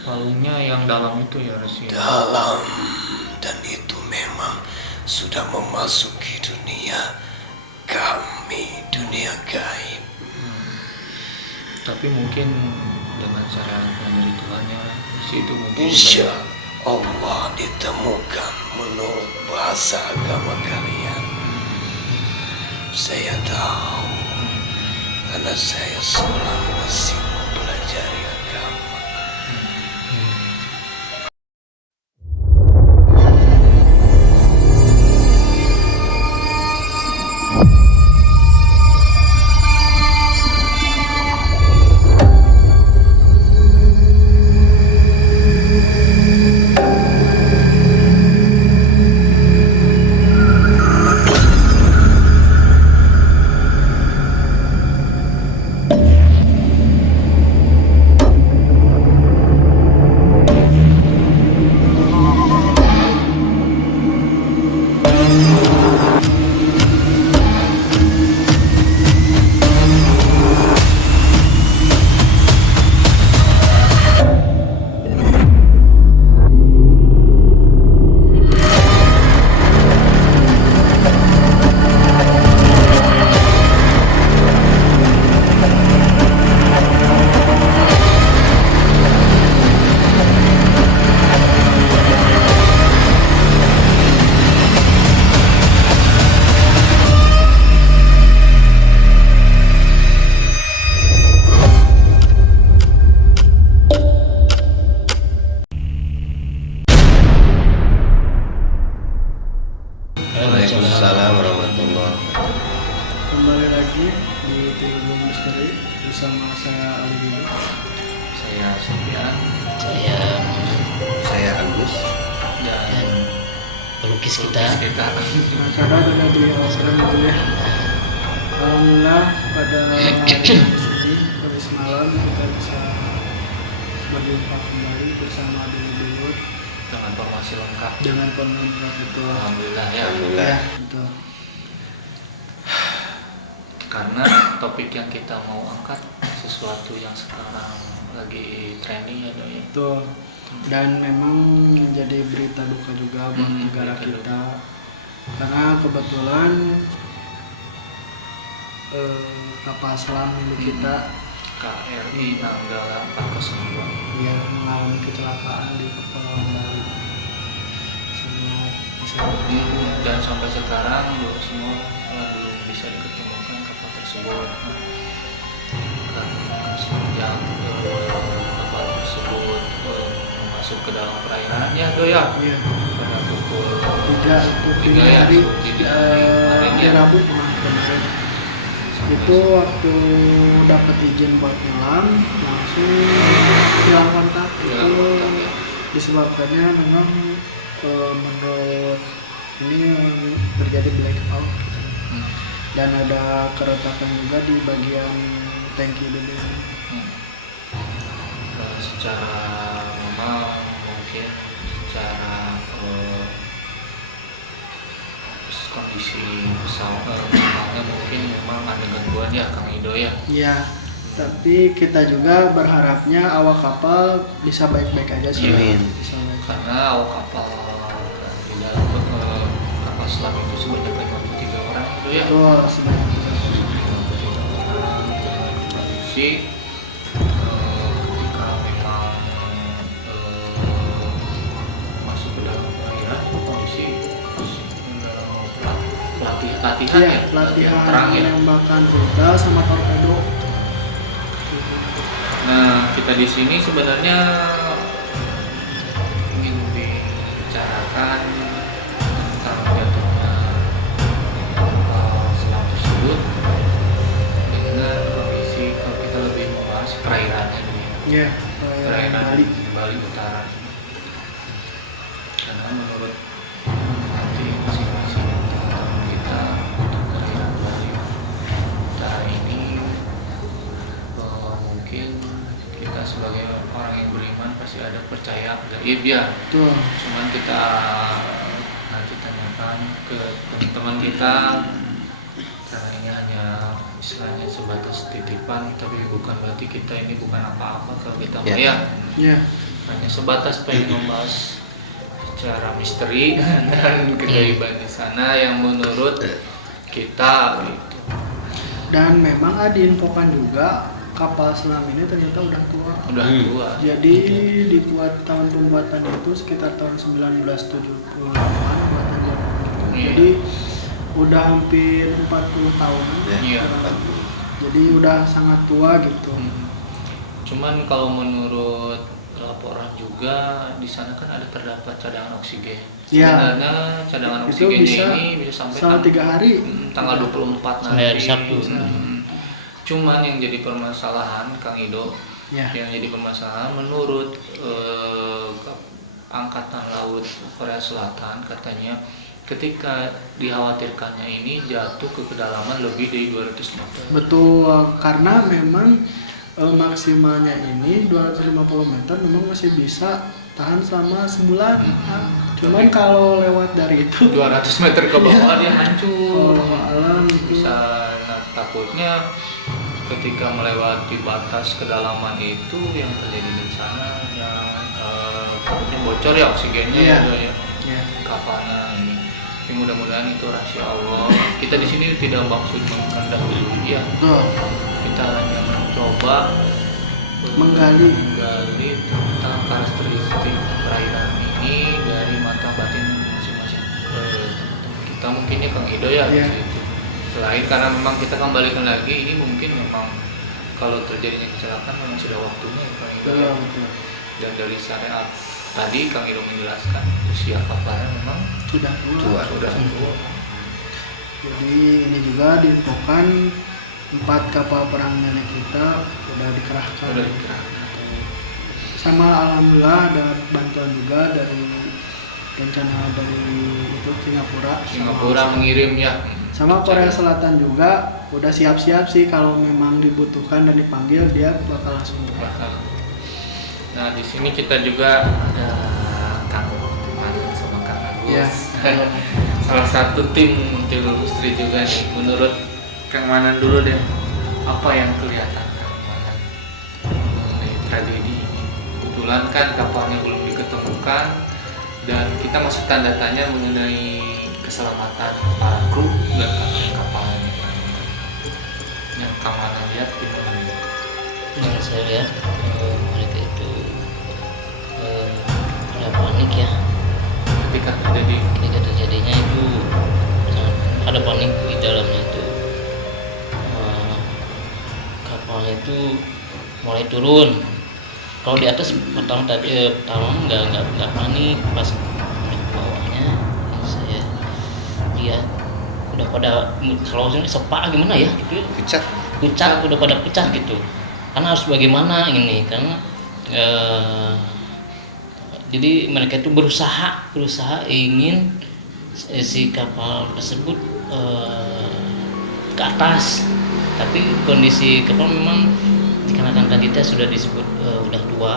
Palungnya yang dalam itu ya Resi. Dalam, dan itu memang sudah memasuki dunia kami, dunia gaib. Tapi mungkin dengan cara dari Tuhan ya Resi itu mungkin Insya Allah ditemukan menurut bahasa agama kalian. Saya tahu, karena saya seorang masih mempelajari agama. Waalaikumsalam warahmatullahi wabarakatuh. Kembali lagi di Tilibung Misteri bersama saya Ali Bibi. saya Sofian Saya Agus. dan pelukis kita. Acara sudah diawalkan dulu ya. Alhamdulillah pada hari ini pada semalam kita bisa berjumpa kembali bersama dulu dengan informasi lengkap. dengan penuh itu. Alhamdulillah ya. Alhamdulillah. Betul. Karena topik yang kita mau angkat sesuatu yang sekarang lagi trending ya Doi. Betul. Dan memang menjadi berita duka juga buat negara berita kita karena kebetulan kapal selam milik kita KRI Nanggala 402 yang mengalami kecelakaan di Kepulauan Bali. Sangat disayangkan. dan sampai sekarang semua belum bisa diketemukan kapal tersebut. Karena semenjak kapal tersebut masuk ke dalam perairan ya Doi ya. Iya. Pada pukul Tiga itu Tiga ya, hari di hari hari ya. Rabu kemarin. Itu waktu dapat izin buat nyelam langsung hilang kontak. Hilang Itu kontak, ya. disebabkannya memang menurut ini terjadi blackout gitu. Dan ada keretakan juga di bagian tangki BBM. Secara normal mungkin secara kondisi pesawatnya mungkin memang ada gangguan ya Kang Ido ya. Ya, tapi kita juga berharapnya awak kapal bisa baik-baik aja sih. Amin. Bisa baik. Karena awak kapal di dalam kapal selam itu sebanyak 53 orang itu ya. Betul, sebanyak itu. Kondisi ketika memang masuk ke dalam perairan kondisi latihan Iya, ya, latihan terang ya. menembakkan rudal sama torpedo. Nah, kita di sini sebenarnya ingin membicarakan tentang jatuhnya kapal selam tersebut dengan kondisi kalau kita lebih membahas perairannya dulu ya. Iya, Perairan Bali. Bali Utara. Karena menurut nanti masing-masing kita untuk perairan Bali Utara ini mungkin kita sebagai orang yang beriman pasti ada percaya gaib ya. Betul. Cuman kita nanti tanyakan ke teman-teman kita karena ini hanya istilahnya sebatas titipan, tapi bukan berarti kita ini bukan apa-apa kalau kita Ya. ya. Iya. hanya sebatas pengen membahas secara misteri dan keajaiban di sana yang menurut kita gitu. Dan memang diinfokan juga kapal selam ini ternyata udah tua. Udah tua. Jadi dibuat tahun pembuatan itu sekitar tahun 1978 buatan Jepang. Iya. Jadi udah hampir 40 tahun. Iya. Jadi udah sangat tua gitu. Cuman kalau menurut laporan juga di sana kan terdapat cadangan oksigen. Ya. Sebenarnya cadangan Itu oksigennya ini bisa sampai selama 3 hari. Tanggal 24 nanti. Sampai hari Sabtu. Cuman yang jadi permasalahan Kang Ido, Ya. yang jadi permasalahan menurut Angkatan Laut Korea Selatan katanya ketika dikhawatirkannya ini jatuh ke kedalaman lebih dari 200 meter. Betul, karena memang maksimalnya ini 250 meter memang masih bisa tahan selama sebulan. Cuman kalau lewat dari itu 200 meter ke bawah dia hancur. alam itu Bisa takutnya ketika melewati batas kedalaman itu yang terjadi di sana yang takutnya bocor ya oksigennya Iya. ya ya. kapalnya ini. Tapi mudah-mudahan itu rahasia Allah. Kita di sini tidak maksud menghendaki ya. Betul. Kita hanya mencoba Menggali. tentang karakteristik perairan ini dari mata batin masing-masing. Kita mungkinnya Kang Ido ya di Iya. situ. Selain karena memang kita kembalikan lagi ini mungkin memang kalau terjadinya kecelakaan memang sudah waktunya ya Kang Ido. ya. Betul. Dan dari syariat tadi Kang Ido menjelaskan usia kapalnya memang Sudah tua. sudah tua. Jadi ini juga diinfokan 4 kapal perang nenek kita udah dikerahkan. Sudah dikerahkan. Sama alhamdulillah ada bantuan juga dari rencana dari itu Singapura mengirim ya. sama Korea Selatan juga udah siap-siap sih kalau memang dibutuhkan dan dipanggil dia bakal langsung Bakal. Nah di sini kita juga ada Kang Manan sama Kang Agus. ya. Salah satu tim industri juga nih. Menurut Kang Manan dulu deh, apa yang kelihatan Kang Manan mengenai tragedi ini? Kebetulan kan kapalnya belum diketemukan dan kita masih tanda tanya mengenai keselamatan para kru dan kapalnya. Yang Kang Manan lihat gimana? Yang saya lihat mereka itu ada panik ya. Ketika terjadi Ketika terjadinya itu sangat ada panik di dalamnya itu. Kapalnya itu mulai turun. Kalau di atas pertama nggak panik, pas di bawahnya saya lihat udah pada kalau ini sepak gimana ya gitu, pucat udah pada pecah gitu. Karena harus bagaimana ini karena jadi mereka itu berusaha ingin si kapal tersebut ke atas, tapi kondisi kapal memang dikarenakan tadi sudah disebut udah tua,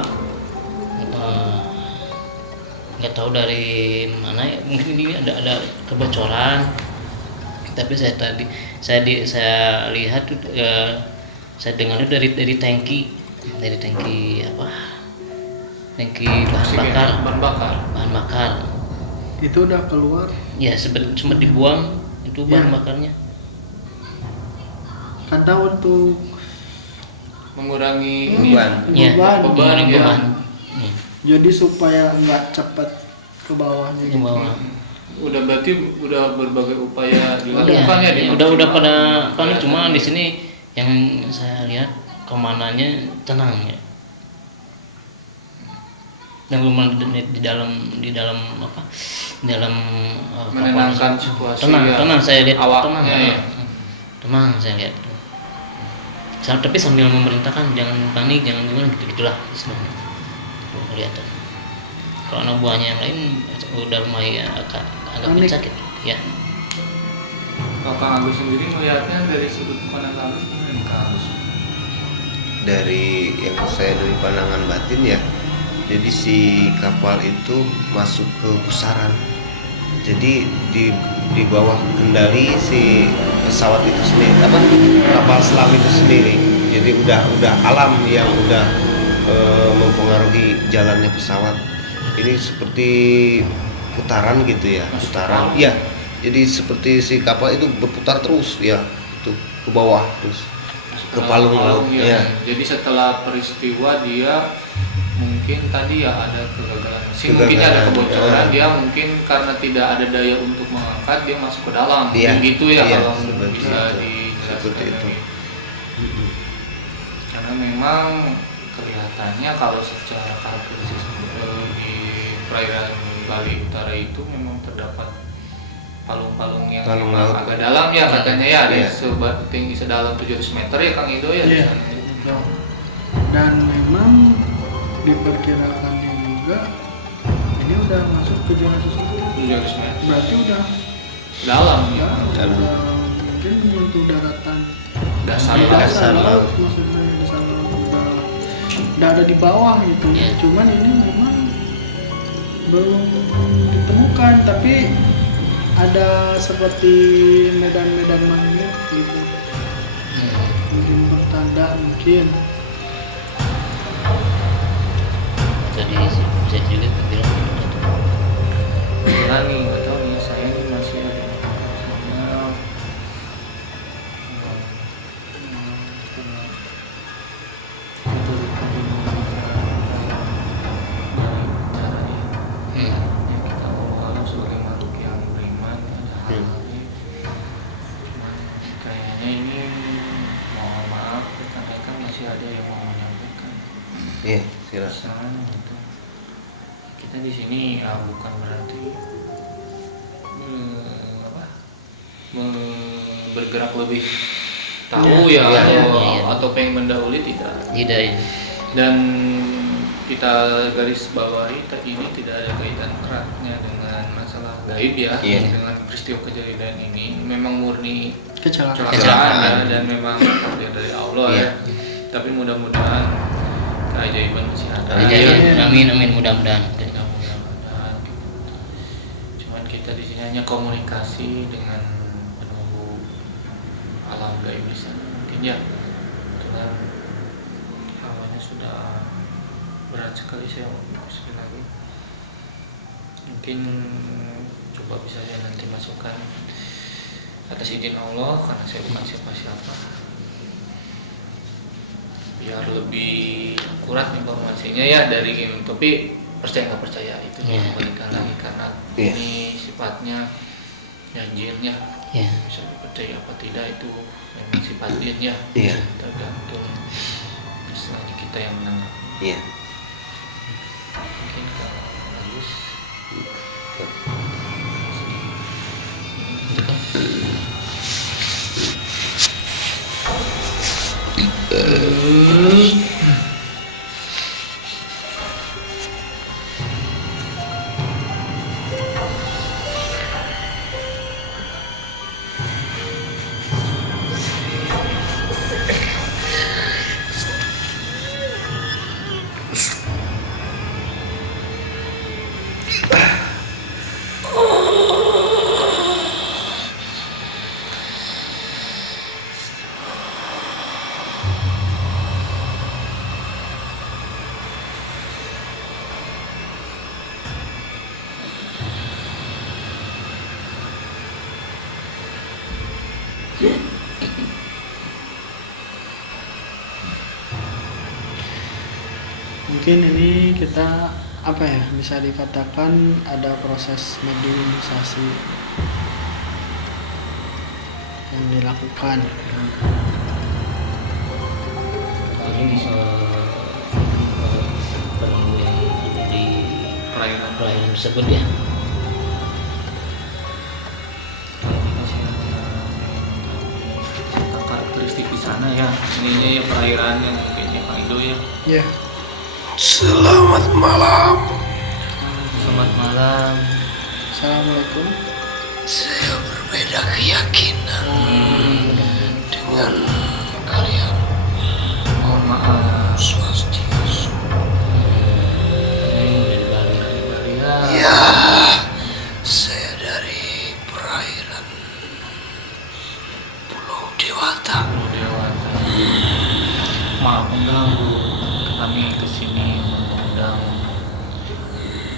nggak tahu dari mana ya, mungkin ini ada kebocoran, tapi saya lihat saya dengarnya dari tangki apa, tangki bahan bakar Itu udah keluar. ya, sempat dibuang itu bahan bakarnya. Kata untuk mengurangi Ya, beban. beban. Jadi supaya nggak cepat ke bawahnya Ke gitu. bawah. Udah berarti udah berbagai upaya Iya, dilakukan ya di udah maksimal. pada panik, cuma di sini yang saya lihat komandannya tenang ya. Dan di dalam apa? Di dalam menenangkan kapal. situasi Tenang saya lihat awaknya tenang. ya. Tenang saya lihat. Tapi sambil memerintahkan jangan panik, jangan gimana gitu-gitulah sebenarnya. Kelihatan. Kalau anak buahnya yang lain udah mulai agak Panik. pecah gitu. Ya. Kalau Kang Agus sendiri melihatnya dari sudut pandang Kang Agus gimana nih Kang Agus? Dari yang saya dari pandangan batin ya, jadi si kapal itu masuk ke pusaran, jadi di bawah kendali si pesawat itu sendiri, apa kapal selam itu sendiri. Jadi udah alam yang udah mempengaruhi jalannya pesawat. Ini seperti putaran gitu ya, Masuk putaran. palung. Iya. Jadi seperti si kapal itu berputar terus ya, itu ke bawah terus ke palung laut. ya. Ya. Jadi setelah peristiwa dia mungkin tadi ya ada kegagalan mesin, mungkin Kegagalan, ada kebocoran, ya. dia mungkin karena tidak ada daya untuk mengangkat dia masuk ke dalam. Iya, Mungkin gitu ya iya, kalau seperti bisa itu. dijelaskan. Seperti itu. Karena memang kelihatannya kalau secara karakteristik di perairan Bali Utara itu memang terdapat palung-palung yang Palung memang laut. agak dalam ya katanya ya, ada Iya. tinggi sedalam 700 meter ya Kang Ido ya di Iya, sana. betul. Dan memang diperkirakannya juga ini udah masuk 700 meter. 700 meter Berarti udah dalam ya. Dalam. mungkin menyentuh daratan Dasar di laut. Dasar laut. maksudnya dasar laut udah ada di bawah gitu. Iya. Cuman ini memang belum ditemukan, tapi ada seperti medan-medan magnet gitu, mungkin pertanda mungkin. Tadi bisa juga kebilang gitu. Kebetulan nih nggak tahu nih saya nih masih ada soalnya yang kita Allah sebagai makhluk yang beriman ada hal-halnya. Cuman kayaknya ini mohon maaf rekan-rekan masih ada yang mau menyampaikan Iya, silakan. pesan gitu. Kita di sini ya bukan berarti bergerak lebih tahu ya, Iya, atau pengen mendahului tidak. Tidak ya. Dan kita garis bawahi ini tidak ada kaitan eratnya dengan masalah gaib ya, Iya. dengan peristiwa kejadian ini memang murni Kecelakaan. kecelakaan ya, dan memang takdir dari Allah Iya. ya. Tapi mudah-mudahan keajaiban masih ada. Amin amin mudah-mudahan. Mudah-mudahan. Cuman kita di sini hanya komunikasi dengan penunggu alam gaib di sana. Mungkin ya, kebetulan hawanya sudah berat sekali, saya sekali lagi. Mungkin coba bisa saya nanti masukkan atas izin Allah karena saya bukan siapa-siapa. Biar lebih akurat informasinya ya dari game, tapi percaya nggak percaya itu Iya. kembalikan lagi karena Iya. ini sifatnya ya jin ya, Ya. bisa dipercaya apa tidak itu memang sifat jin ya, Iya. tergantung selagi kita yang menangkap. Iya. Mungkin kalau bagus Mungkin ini kita apa ya, bisa dikatakan ada proses mediumisasi yang dilakukan. Ini penunggu yang ada di perairan perairan tersebut ya. tentang karakteristik di sana ya, ininya ya perairannya mungkin ya Kang Ido ya. Ya, Selamat malam. Selamat malam. assalamualaikum. Saya berbeda keyakinan dengan kalian. Mohon maaf. Swastiastu. Dari Bali. Ya, saya dari perairan Pulau Dewata. Dewata. Maaf mengganggu, kami sini mengundang,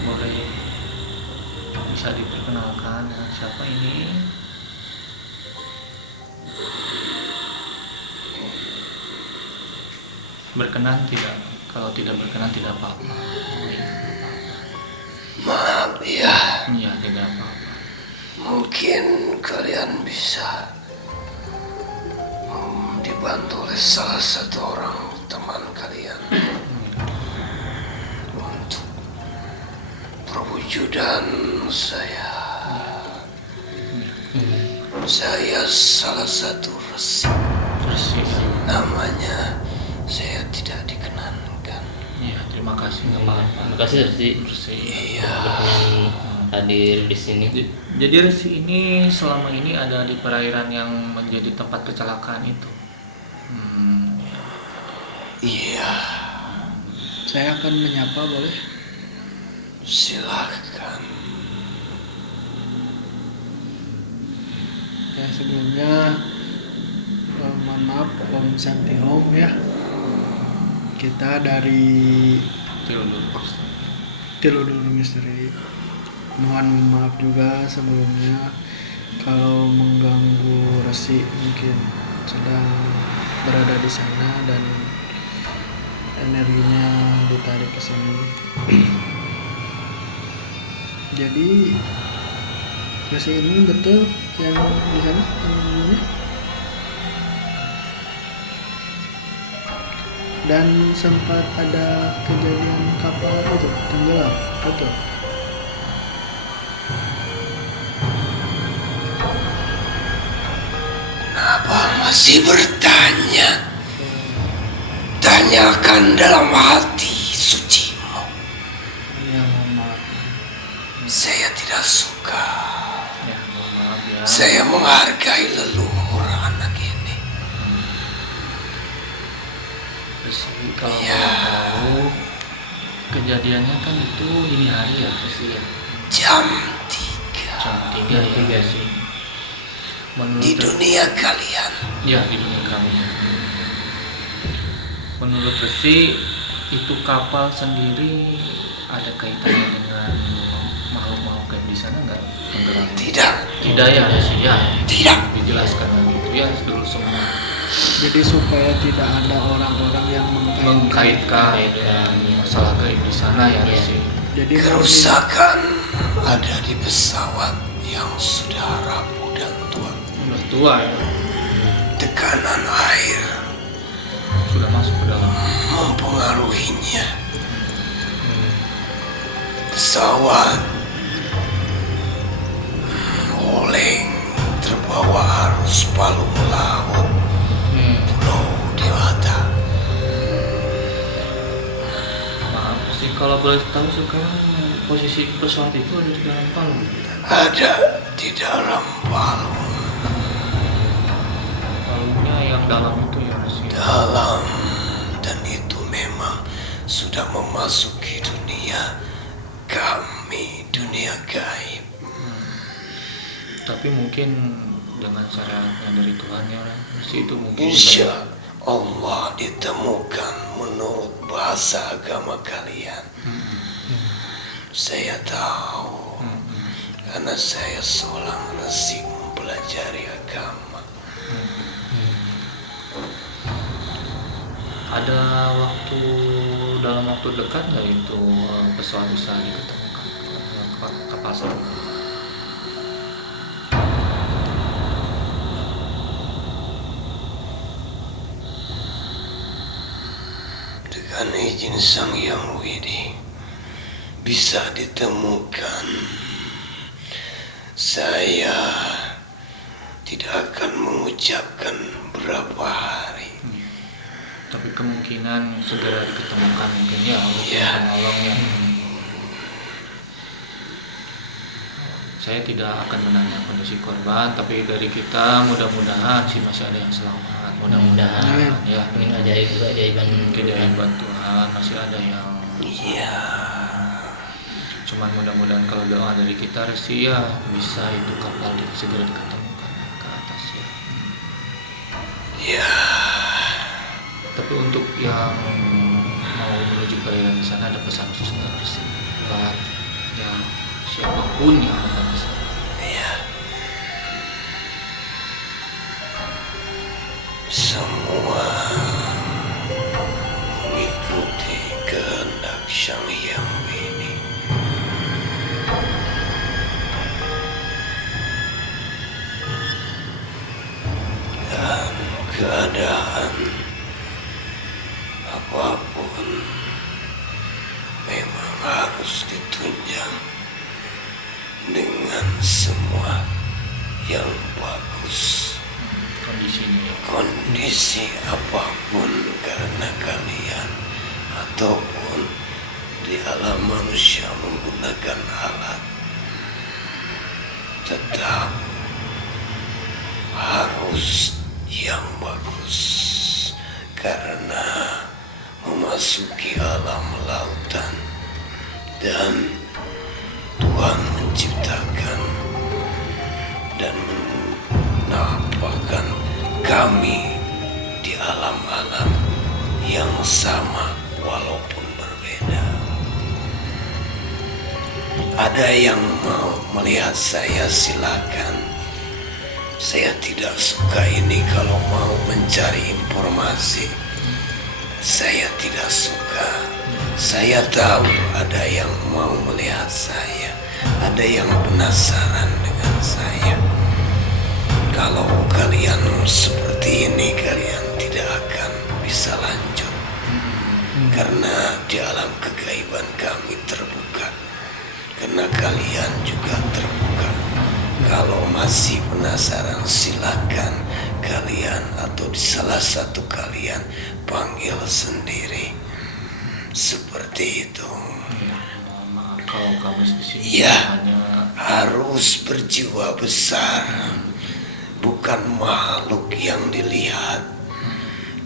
boleh bisa diperkenalkan dengan siapa ini? Berkenan tidak? Kalau tidak berkenan tidak apa-apa. Oh, iya. Maaf ya, Iya, tidak apa-apa. mungkin kalian bisa dibantu oleh salah satu orang teman kalian untuk perwujudan saya. Saya salah satu resi, Terus ya. namanya saya tidak dikenankan. Iya, terima kasih, nggak apa-apa. Terima kasih Resi Bersih. Iya, berkenan hadir di sini. Jadi Resi ini selama ini ada di perairan yang menjadi tempat kecelakaan itu. Ya. iya, Saya akan menyapa, boleh? silakan. Ya, sebelumnya mohon maaf Om Santi Home ya. Kita dari Tiluduru Misteri. Mohon maaf juga sebelumnya kalau mengganggu Resi, mungkin sedang berada di sana dan energinya ditarik ke sini. Jadi Resi ini betul yang di sana teman-temannya? Dan sempat ada kejadian kapal itu tenggelam, betul? Kenapa masih bertanya? Tanyakan dalam hati sucimu. Ya, mohon maaf. Saya tidak suka. Ya, mohon maaf ya. Saya menghargai leluhur anak ini. Resi, kalau Ya. boleh tahu kejadiannya kan itu dini hari ya, Resi ya. Jam 3 Jam 3 ya, Resi. Menurut di dunia kalian. Ya, di dunia kami. Menurut Resi, itu kapal sendiri ada kaitannya dengan makhluk-makhluk kayak di sana nggak? Tenggelam? Tidak, Tidak ya, Resi ya. tidak. Dijelaskan gitu ya dulu semua. Jadi supaya tidak ada orang-orang yang Mengkaitkan masalah gaib di sana ya, Resi. Jadi Kerusakan ada di pesawat yang sudah rapuh dan tua. Udah tua ya, Tekanan air sudah masuk ke dalam. mempengaruhinya. Pesawat oleng terbawa arus palung laut Pulau Dewata. Maaf sih, kalau boleh tahu sekarang posisi pesawat itu ada di dalam palung. Ada di dalam palung. Palungnya yang dalam itu ya, Resi. Dalam, dan itu memang sudah memasuki dunia kami, dunia gaib. Tapi mungkin dengan syariatnya dari Tuhan ya, Resi, itu mungkin Insya Allah ditemukan menurut bahasa agama kalian. Saya tahu karena saya seorang resi mempelajari agama. ada waktu dalam waktu dekat nggak itu pesawat bisa diketemukan kapal selam? Dengan izin Sang Yang Widi bisa ditemukan. Saya tidak akan mengucapkan berapa hari. Tapi kemungkinan segera diketemukan mungkin ya Allah Ya. penolongnya. Saya tidak akan menanya kondisi korban, tapi dari kita mudah-mudahan sih masih ada yang selamat. Mudah-mudahan ya. Mungkin ajaib juga ajaiban Mungkin dari Tuhan masih ada yang. Iya. Cuman mudah-mudahan kalau doa dari kita Resi ya bisa itu kapal segera diketemukan ke atas ya. Ya. Tapi untuk yang mau juga yang di sana ada pesan khusus buat ya siapapun yang akan ke sana. Ya. Semua mengikuti kehendak Sang Hyang Widi. Dan keadaan apapun memang harus ditunjang dengan semua yang bagus. Kondisi apapun karena kalian ataupun di alam manusia menggunakan alat, tetap harus yang bagus karena memasuki alam lautan dan Tuhan menciptakan dan menampakkan kami di alam-alam yang sama walaupun berbeda. Ada yang mau melihat saya, silakan. Saya tidak suka ini kalau mau mencari informasi. Saya tidak suka. Saya tahu ada yang mau melihat saya, ada yang penasaran dengan saya. Kalau kalian seperti ini, kalian tidak akan bisa lanjut. Karena di alam kegaiban kami terbuka. Karena kalian juga terbuka. Kalau masih penasaran, silakan kalian atau di salah satu kalian panggil sendiri. Seperti itu. Ya, maaf kalau kami di sini Ya, hanya harus berjiwa besar. Bukan makhluk yang dilihat,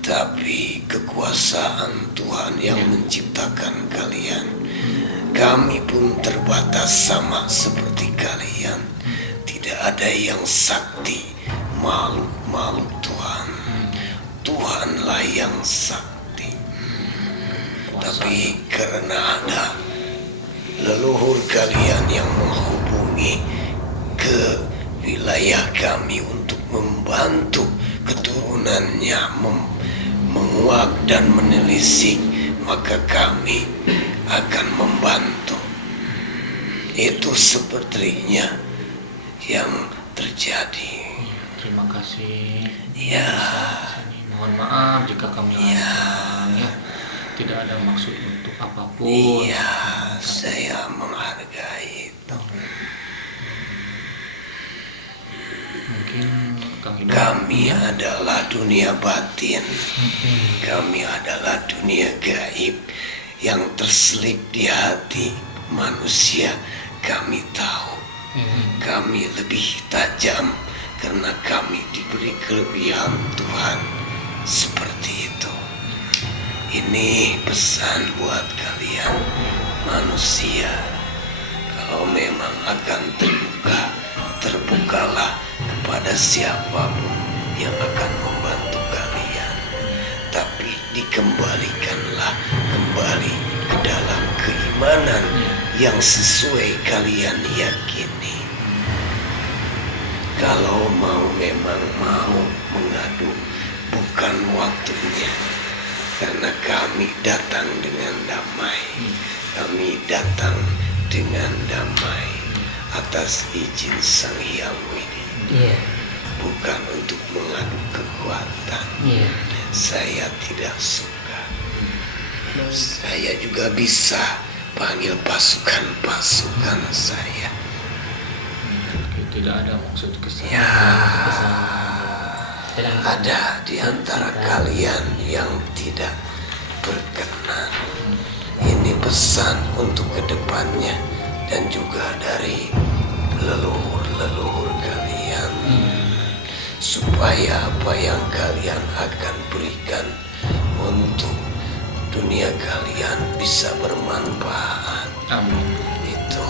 tapi kekuasaan Tuhan yang menciptakan kalian. Kami pun terbatas sama seperti kalian. Tidak ada yang sakti, makhluk Tuhan. Tuhanlah yang sakti. Tapi karena ada leluhur kalian yang menghubungi ke wilayah kami untuk membantu keturunannya menguak dan menelisik, maka kami akan membantu. Itu sepertinya yang terjadi. terima kasih. Ya. Mohon maaf jika kami lancar ya. Tidak ada maksud untuk apapun. Iya, saya menghargai itu. Mungkin kami Kami adalah dunia batin. Kami adalah dunia gaib yang terselip di hati manusia. Kami tahu. Kami lebih tajam karena kami diberi kelebihan Tuhan. Seperti itu. Ini pesan buat kalian manusia. Kalau memang akan terbuka, terbukalah kepada siapapun yang akan membantu kalian. Tapi dikembalikanlah kembali ke dalam keimanan yang sesuai kalian yakini. Kalau memang mau mengadu, bukan waktunya. Karena kami datang dengan damai. Kami datang dengan damai atas izin Sang Hyang Widi. Bukan untuk mengadu kekuatan. Saya tidak suka. Saya juga bisa panggil pasukan-pasukan saya. tidak ada maksud kesalahan. Ya, ada di antara kalian yang tidak berkenan. Ini pesan untuk kedepannya dan juga dari leluhur-leluhur kalian. Supaya apa yang kalian akan berikan untuk dunia kalian bisa bermanfaat. Amin. Itu.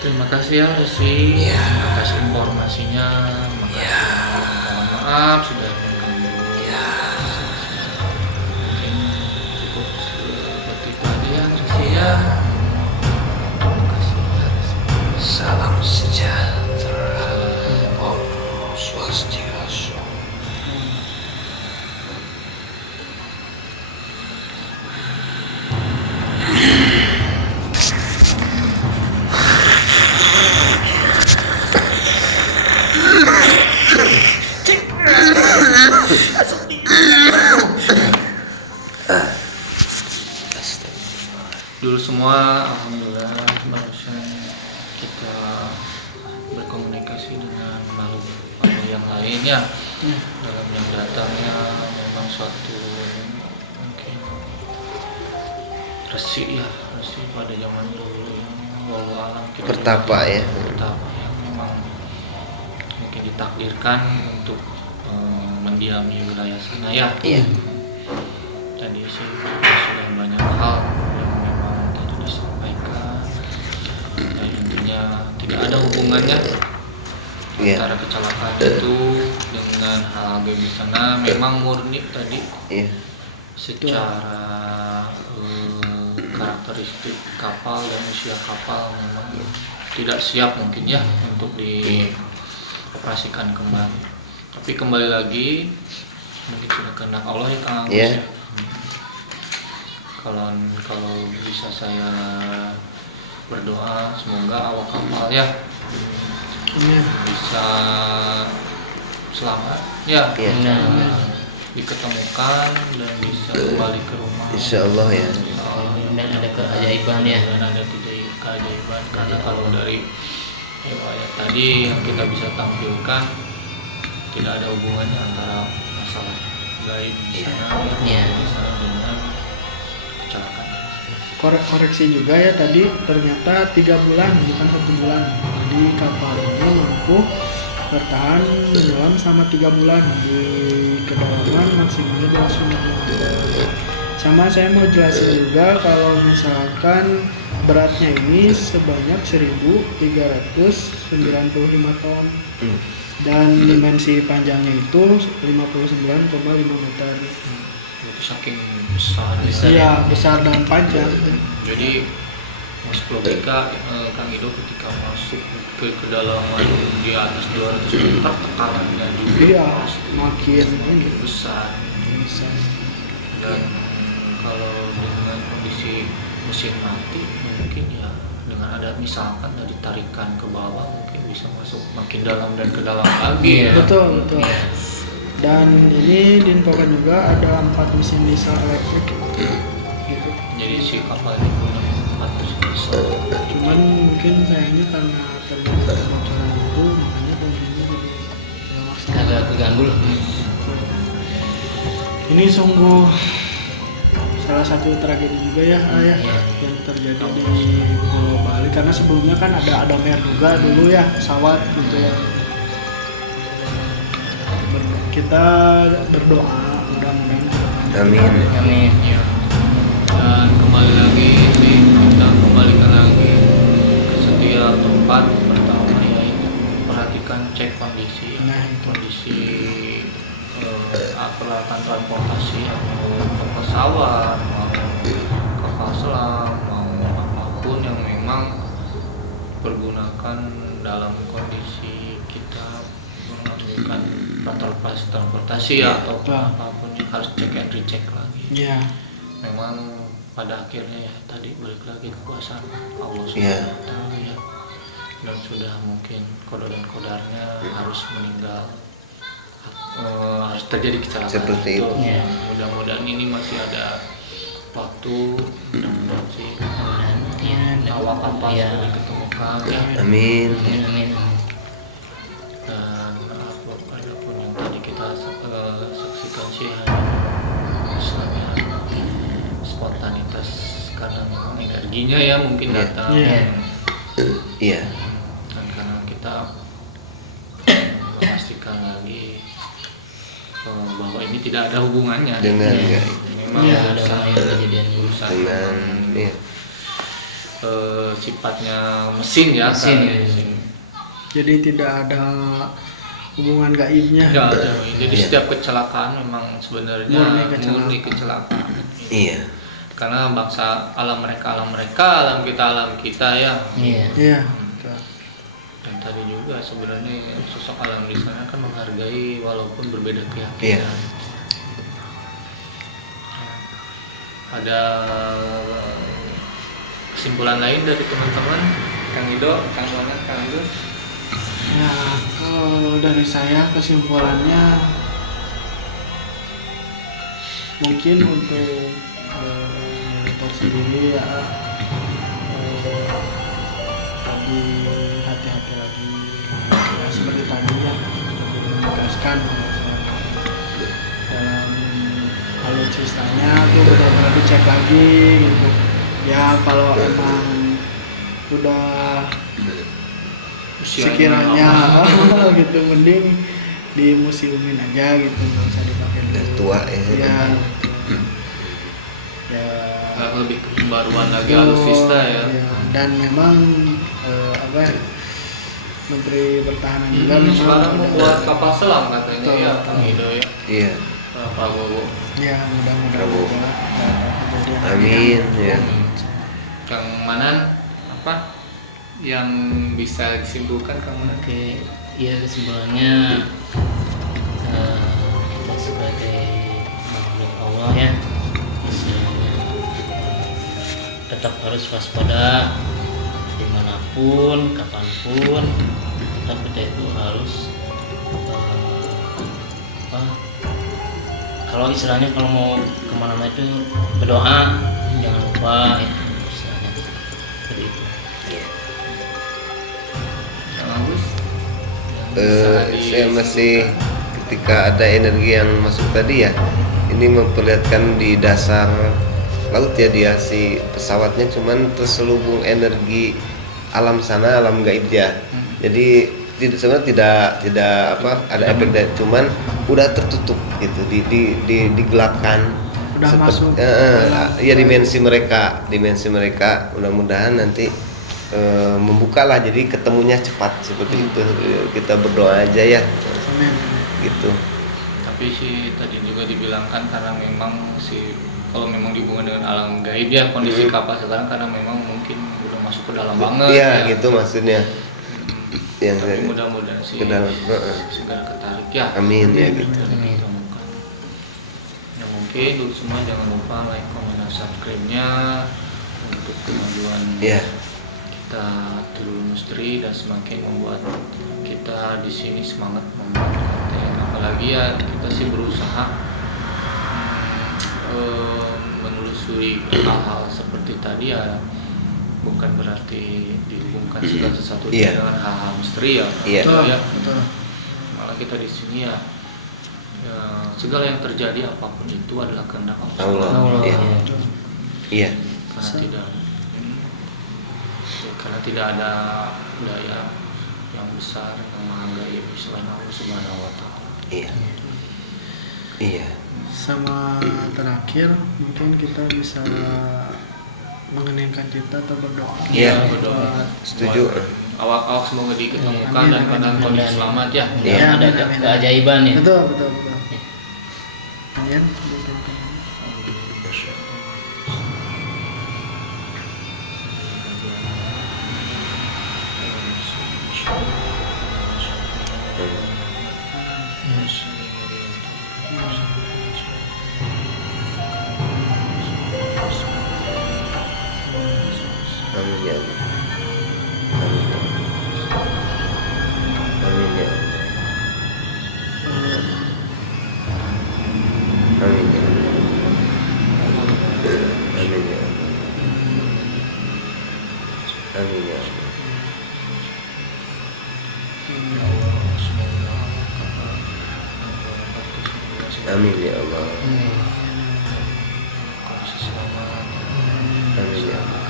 Terima kasih ya Resi. Ya. Terima kasih informasinya. Mohon maaf sudah mengganggu. Ya. Mungkin cukup semuanya. Salam sejahtera. Om Swastiastu. Dulu semua alhamdulillah barusan kita berkomunikasi dengan makhluk yang lain ya. Dalam yang datangnya memang suatu mungkin resi pada zaman dulu yang wallahu alam kita Pertapa ya. pertapa yang memang mungkin ditakdirkan untuk mendiami wilayah sana ya. Iya. Tadi sih sudah banyak hal yang memang tadi disampaikan. Dan intinya tidak ada hubungannya Iya. antara kecelakaan itu dengan hal gaib di sana. Memang murni tadi Iya. secara karakteristik kapal dan usia kapal memang tidak siap mungkin ya untuk dioperasikan kembali. Tapi kembali lagi mungkin sudah kehendak Allah ya Kang Agus Iya. ya. Kalau bisa saya berdoa semoga awak kapal ya Iya. bisa selamat ya, Iya. diketemukan dan bisa kembali ke rumah. Insya Allah ya. Dan ada keajaiban ya. Dan ada keajaiban karena kalau dari riwayat tadi yang kita bisa tampilkan tidak ada hubungannya antara masalah gaib di sana Iya. dengan kecelakaan. Koreksi juga ya tadi, ternyata 3 bulan bukan 1 bulan. Jadi kapal ini mampu bertahan menyelam selama 3 bulan di kedalaman maksimalnya 250. Sama saya mau jelasin juga kalau misalkan beratnya ini sebanyak 1.395 ton dan dimensi panjangnya itu 59,5 meter. Itu saking besar. Iya, besar dan panjang. Jadi masuk logika Kang Ido ketika masuk ke kedalaman di atas 200 meter tekanannya juga Iya, pasti makin ini besar. besar. Dan kalau dengan kondisi mesin mati mungkin ya dengan ada misalkan dari tarikan ke bawah mungkin bisa masuk makin dalam dan ke dalam lagi ya. Betul. Dan ini diinfokan juga ada 4 mesin diesel elektrik gitu. Jadi si kapal ini punya 4 mesin diesel. Cuman mungkin sayangnya karena terjadi kebocoran itu makanya fungsinya jadi nggak maksimal. Agak keganggu loh. Ini sungguh salah satu tragedi juga ya ayah Iya. yang terjadi di Pulau Bali, karena sebelumnya kan ada Adamer juga dulu ya, pesawat gitu ya. Kita berdoa mudah-mudahan Amin. Amin. Ya. Dan kembali lagi sih kita kembalikan lagi ke setiap tempat pertama ya perhatikan cek kondisi kondisi peralatan transportasi mau pesawat mau kapal selam mau apapun yang memang pergunakan dalam kondisi kita melakukan transportasi ya atau apapun yang harus cek and recheck lagi. ya. Memang pada akhirnya ya tadi balik lagi kekuasaan Allah Iya. Subhanahu wa Ta'ala ya. Dan sudah mungkin kodar dan kodarnya harus meninggal, harus terjadi kecelakaan Seperti itu. Ya. Mudah-mudahan ini masih ada waktu, mudah-mudahan sih awak kapal ya. sudah diketemukan ya. Amin. Amin. Dan ada pun yang tadi kita saksikan sih hanya misalnya spontanitas karena memang energinya ya mungkin Iya. datang. Iya. Iya. Dan karena kita memastikan lagi bahwa ini tidak ada hubungannya Dengan Iya. gaib. memang Ya, ada urusan yang kejadian urusan Dengan iya. sifatnya mesin ya Mesin, kan? ya. Mesin. Jadi tidak ada hubungan gaibnya. Nggak ada. Jadi Iya. setiap kecelakaan memang sebenarnya Murni kecelakaan. murni kecelakaan. Iya. karena bangsa alam mereka alam kita ya. Iya. Iya. Dan tadi juga sebenarnya sosok alam di sana kan menghargai walaupun berbeda keyakinan. Iya. Ada kesimpulan lain dari teman-teman, Kang Ido, Kang Donat, Kang Ido? Ya, kalau dari saya kesimpulannya mungkin untuk militer sendiri ya lebih hati-hati lagi ya, seperti tadi ya menegaskan dalam alutsistanya tuh benar-benar dicek lagi gitu ya, kalau emang udah sekiranya gitu mending di museumin aja gitu, nggak usah dipakai dulu. Udah tua ya. Ya Nggak lebih ke pembaruan lagi alutsista ya. Dan memang apa ya, Menteri Pertahanan juga memang Sekarang mau udah- buat kapal selam katanya Betul. ya, Kang Ido ya. Iya. Pak Prabowo. ya mudah-mudahan Prabowo. juga nggak ada kejadian Amin ya. Kang Manan apa yang bisa disimpulkan Kang Manan? Oke, ya kesimpulannya kita sebagai makhluk Allah ya, istilahnya tetap harus waspada dimanapun, kapanpun, tetap kita itu harus kalau istilahnya kalau mau kemana-mana itu berdoa, jangan lupa itu istilahnya seperti itu. Kang Agus? Saya masih ketika ada energi yang masuk tadi ya, ini memperlihatkan di dasar laut ya dia si pesawatnya cuman terselubung energi alam sana, alam gaib ya. Jadi sebenarnya tidak apa ada efek dari, cuman udah tertutup gitu, digelapkan. Udah masuk Ya dimensi mereka mudah-mudahan nanti membuka lah, jadi ketemunya cepat seperti itu. Kita berdoa aja ya Amin. gitu. Tapi sih tadi juga dibilangkan karena memang kalau memang dihubungkan dengan alam gaib ya kondisi kapal sekarang karena memang mungkin udah masuk ke dalam banget Iya ya. gitu maksudnya. Yang Tapi mudah-mudahan sih ke dalam, segera ketarik ya. amin ya gitu. Amin. Ditemukan. Ya mungkin dulu semua jangan lupa like, comment, dan subscribe-nya untuk kemajuan Iya. kita Tulul Misteri dan semakin membuat kita di sini semangat membuat konten. Apalagi ya kita sih berusaha menelusuri hal-hal seperti tadi ya, bukan berarti dihubungkan segala sesuatu Iya. dengan hal-hal misteri ya. Iya. Betul ya. Betul. Malah kita di sini ya, segala yang terjadi apapun itu adalah kehendak Allah. Allah. Iya. Iya. Karena tidak ada daya yang besar yang maha gaib selain Allah Subhanahu wa taala. Iya. Iya. Sama terakhir mungkin kita bisa mengeningkan kita atau berdoa. Iya. Berdoa. Setuju. Awak-awak semoga diketemukan Amin, dan amin, dalam amin. kondisi selamat ya. Iya. Ada Amin, amin. keajaiban ya. Betul. Amin. Amin ya Allah. Amin ya Allah. Amin ya Allah. Amin ya Allah. Amin ya Allah. Amin ya Allah. Amin ya Allah. Amin ya Allah.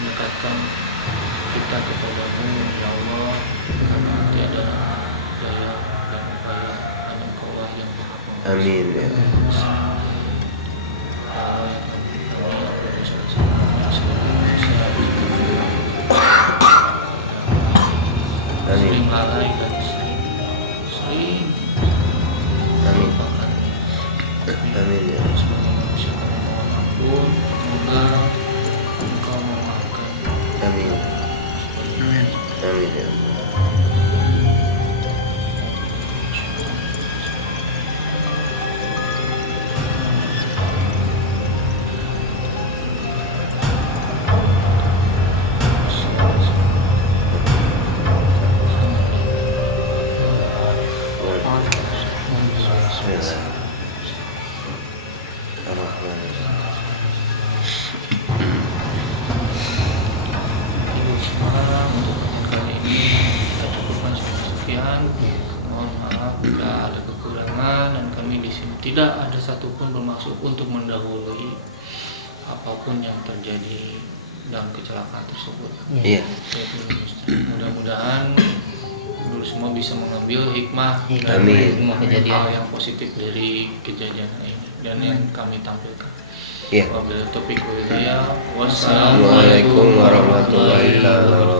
Mendekatkan kita kepadamu ya Allah, karena tiada daya dan upaya hanya Engkau lah yang maha penguasa. Amin ya Allah. Sering lalai dan sering Amin Amin ya. Sebagai manusia kami mohon ampun, semoga Engkau memaafkan. Amin. Amin. Amin ya. Ibu semua untuk kali ini kita cukupkan sekian. Mohon maaf jika ada kekurangan dan kami di sini tidak ada satupun bermaksud untuk mendahului apapun yang terjadi dalam kecelakaan tersebut. Iya. Yaitu, mudah-mudahan dulu semua bisa mengambil hikmah dan Amin. Semua kejadian. hal yang positif dari kejadian ini dan yang kami tampilkan. Iya. Wabillahi taufiq wal hidayah. Assalamualaikum warahmatullahi wabarakatuh.